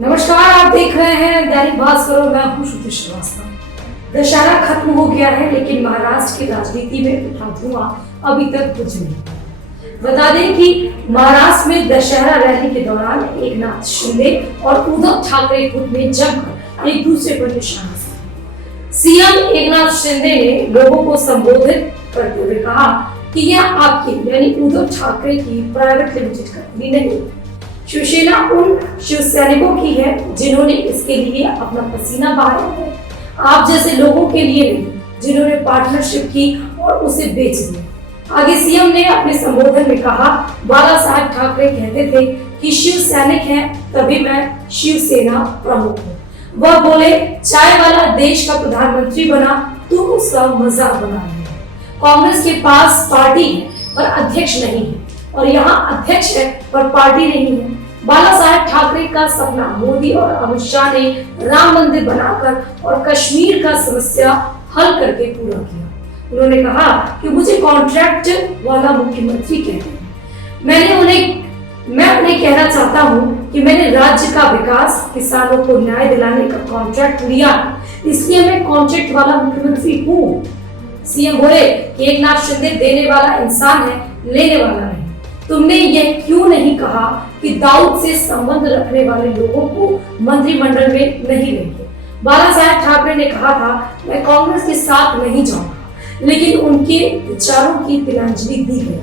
नमस्कार, आप देख रहे हैं दैनिक भास्कर और मैं हूं श्रुति श्रीवास्तव। दशहरा खत्म हो गया है, लेकिन महाराष्ट्र की राजनीति में उठा धुआं अभी तक कुछ नहीं। बता दें कि महाराष्ट्र में दशहरा रैली के दौरान एकनाथ शिंदे और उद्धव ठाकरे गुट में जमकर एक दूसरे पर निशाना साधा। सीएम एकनाथ शिंदे ने लोगों को संबोधित करते हुए कहा कि यह आपकी यानी उद्धव ठाकरे की प्राइवेट लिमिटेड कंपनी नहीं, शिवसेना उन शिव सैनिकों की है जिन्होंने इसके लिए अपना पसीना बहाया है, आप जैसे लोगों के लिए नहीं जिन्होंने पार्टनरशिप की और उसे बेच दिया। आगे सीएम ने अपने संबोधन में कहा, बाला साहब ठाकरे कहते थे कि शिव सैनिक है तभी मैं शिवसेना प्रमुख हूँ। वह बोले, चाय वाला देश का प्रधानमंत्री बना तो उसका मजाक बना रहे हैं। कांग्रेस के पास पार्टी है पर अध्यक्ष नहीं है, और यहाँ अध्यक्ष है पर पार्टी नहीं है। बाला साहब ठाकरे का सपना मोदी और अमित शाह ने राम मंदिर बनाकर और कश्मीर का समस्या हल करके पूरा किया। उन्होंने कहा कि मुझे कॉन्ट्रैक्ट वाला मुख्यमंत्री कहते हैं। मैं उन्हें कहना चाहता हूँ कि मैंने राज्य का विकास, किसानों को न्याय दिलाने का कॉन्ट्रैक्ट लिया, इसलिए मैं कॉन्ट्रैक्ट वाला मुख्यमंत्री हूँ। सीएम बोले कि एकनाथ शिंदे देने वाला इंसान है, लेने वाला नहीं। तुमने यह क्यों नहीं कहा कि दाऊद से संबंध रखने वाले लोगों को मंत्रिमंडल में नहीं लेंगे? बाला साहब ठाकरे ने कहा था, मैं कांग्रेस के साथ नहीं जाऊंगा, लेकिन उनके विचारों की तिलांजलि दी गई।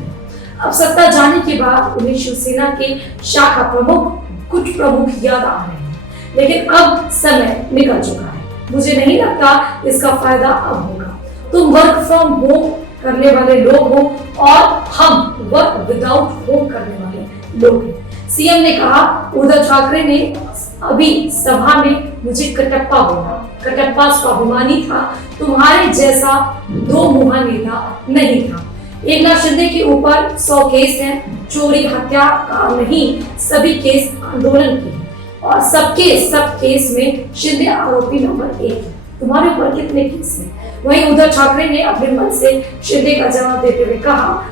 अब सत्ता जाने के बाद उन्हें शिवसेना के शाखा प्रमुख, गुट प्रमुख याद आ रहे हैं, लेकिन अब समय निकल चुका है। मुझे नहीं लगता इसका फायदा अब होगा। तुम वर्क फ्रॉम होम करने वाले लोग हो और हम वर्क विदाउट होम करने वाले लोग हैं। सीएम ने कहा, उद्धव ठाकरे ने अभी सभा में मुझे कटप्पा बोला। कटप्पा स्वाभिमानी था, तुम्हारे जैसा दो मुहा नेता नहीं था। एकनाथ शिंदे के ऊपर 100 केस हैं, चोरी हत्या का नहीं, सभी केस आंदोलन के हैं, और सब केस में शिंदे आरोपी नंबर 1 है। तुम्हारे ऊपर कितने केस हैं? वहीं उद्धव ठाकरे ने अपने मन से शिंदे का जवाब देते हुए कहा,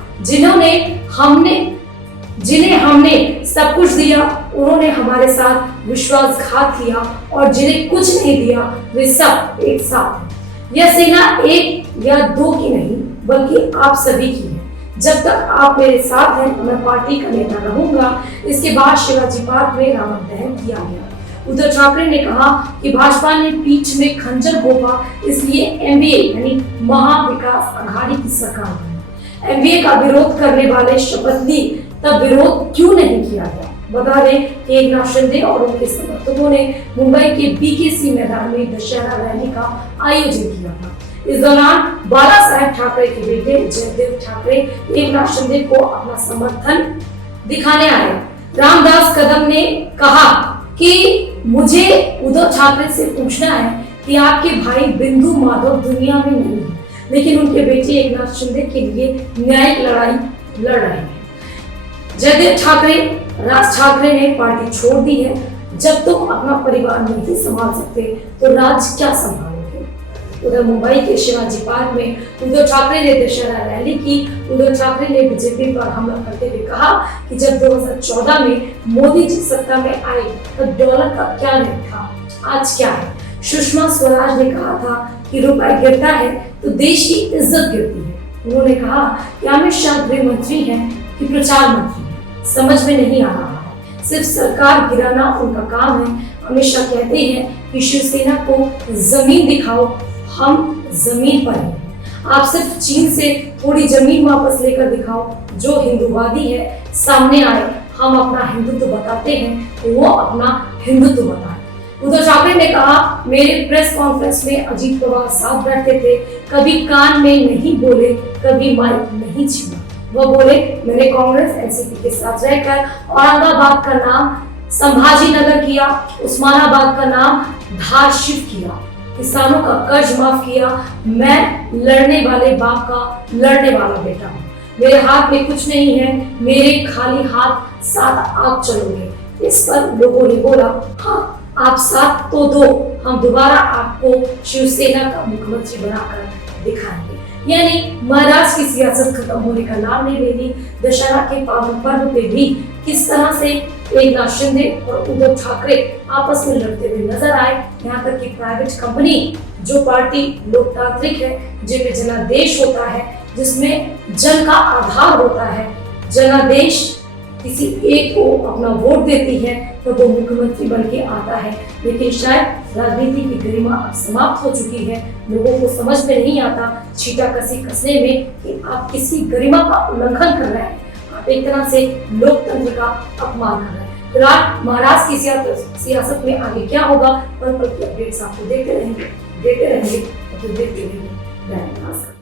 जिन्हें हमने सब कुछ दिया उन्होंने हमारे साथ विश्वासघात किया, और जिन्हें कुछ नहीं दिया वे सब एक साथ हैं। यह सेना एक या दो की नहीं बल्कि आप सभी की है। जब तक आप मेरे साथ हैं मैं पार्टी का नेता रहूंगा। इसके बाद शिवाजी पार्क में रावण दहन किया गया। उद्धव ठाकरे ने कहा कि भाजपा ने पीठ में खंजर घोंपा, इसलिए एमवीए यानी महाविकास अघाड़ी की सरकार बनी। एमवीए का विरोध करने वाले शपथ ली, तब विरोध क्यों नहीं किया गया? बता दें कि एकनाथ शिंदे और उनके समर्थकों ने मुंबई के बीकेसी मैदान में दशहरा रैली का आयोजन किया था। इस दौरान बाला साहब ठाकरे के बेटे जयदेव ठाकरे एकनाथ शिंदे को अपना समर्थन दिखाने आए। रामदास कदम ने कहा कि मुझे उद्धव ठाकरे से पूछना है कि आपके भाई बिंदु माधव दुनिया में नहीं है, लेकिन उनके बेटे एकनाथ शिंदे के लिए न्यायिक लड़ाई लड़ रहे हैं। जयदेव ठाकरे, राज ठाकरे ने पार्टी छोड़ दी है। जब तुम अपना परिवार नहीं संभाल सकते तो राज क्या संभालोगे? उधर मुंबई के शिवाजी पार्क में उद्धव ठाकरे ने दशहरा रैली की। उद्धव ठाकरे ने बीजेपी पर हमला करते हुए कहा कि जब 2014 में मोदी जी सत्ता में आए तब डॉलर का क्या रेट था, आज क्या है? सुषमा स्वराज ने कहा था कि रुपया गिरता है तो देश की इज्जत गिरती है। उन्होंने कहा कि अमित शाह गृह मंत्री हैं कि प्रचार मंत्री हैं, समझ में नहीं आ रहा है। सिर्फ सरकार गिराना उनका काम है। अमित शाह कहते हैं कि शिवसेना को जमीन दिखाओ, हम जमीन पर हैं। आप सिर्फ चीन से थोड़ी जमीन वापस लेकर दिखाओ, जो हिंदूवादी है सामने आए, हम अपना हिंदुत्व बताते हैं, वो अपना हिंदुत्व बताए। उद्धव ठाकरे ने कहा, मेरे प्रेस कॉन्फ्रेंस में अजीत पवार साथ बैठे थे, कभी कान में नहीं बोले, कभी माइक नहीं छीना। वो बोले, मैंने कांग्रेस एनसीपी के साथ रहकर औरंगाबाद का नाम संभाजी नगर किया, उस्मानाबाद का नाम धार शिव किया, किसानों का कर्ज माफ किया। मैं लड़ने वाले बाप का लड़ने वाला बेटा हूँ। मेरे हाथ में कुछ नहीं है, मेरे खाली हाथ साथ आप चलोगे। इस पर लोगों ने बोला, हाँ आप साथ तो दो, हम दोबारा आपको शिवसेना का मुख्यमंत्री बनाकर दिखाएंगे। यानी महाराष्ट्र की सियासत खत्म होने का नाम नहीं ले रही। दशहरा के पावन पर्व पे भी किस तरह से एकनाथ शिंदे और उद्धव ठाकरे आपस में लड़ते हुए नजर आए। यहाँ तक कि प्राइवेट कंपनी जो पार्टी लोकतांत्रिक है, जिसमें जनादेश होता है, जिसमें जन का आधार होता है, जनादेश किसी एक को अपना वोट देती है तो वो मुख्यमंत्री बन के आता है। लेकिन शायद राजनीति की गरिमा अब समाप्त हो चुकी है। लोगों को समझ में नहीं आता छींटा कसी कसने में कि आप किसी गरिमा का उल्लंघन कर रहे हैं, आप एक तरह से लोकतंत्र का अपमान कर रहे हैं। फिलहाल महाराष्ट्र की सियासत में आगे क्या होगा, पल पल की अपडेट्स आपको देते रहेंगे और फिर देखते रहेंगे।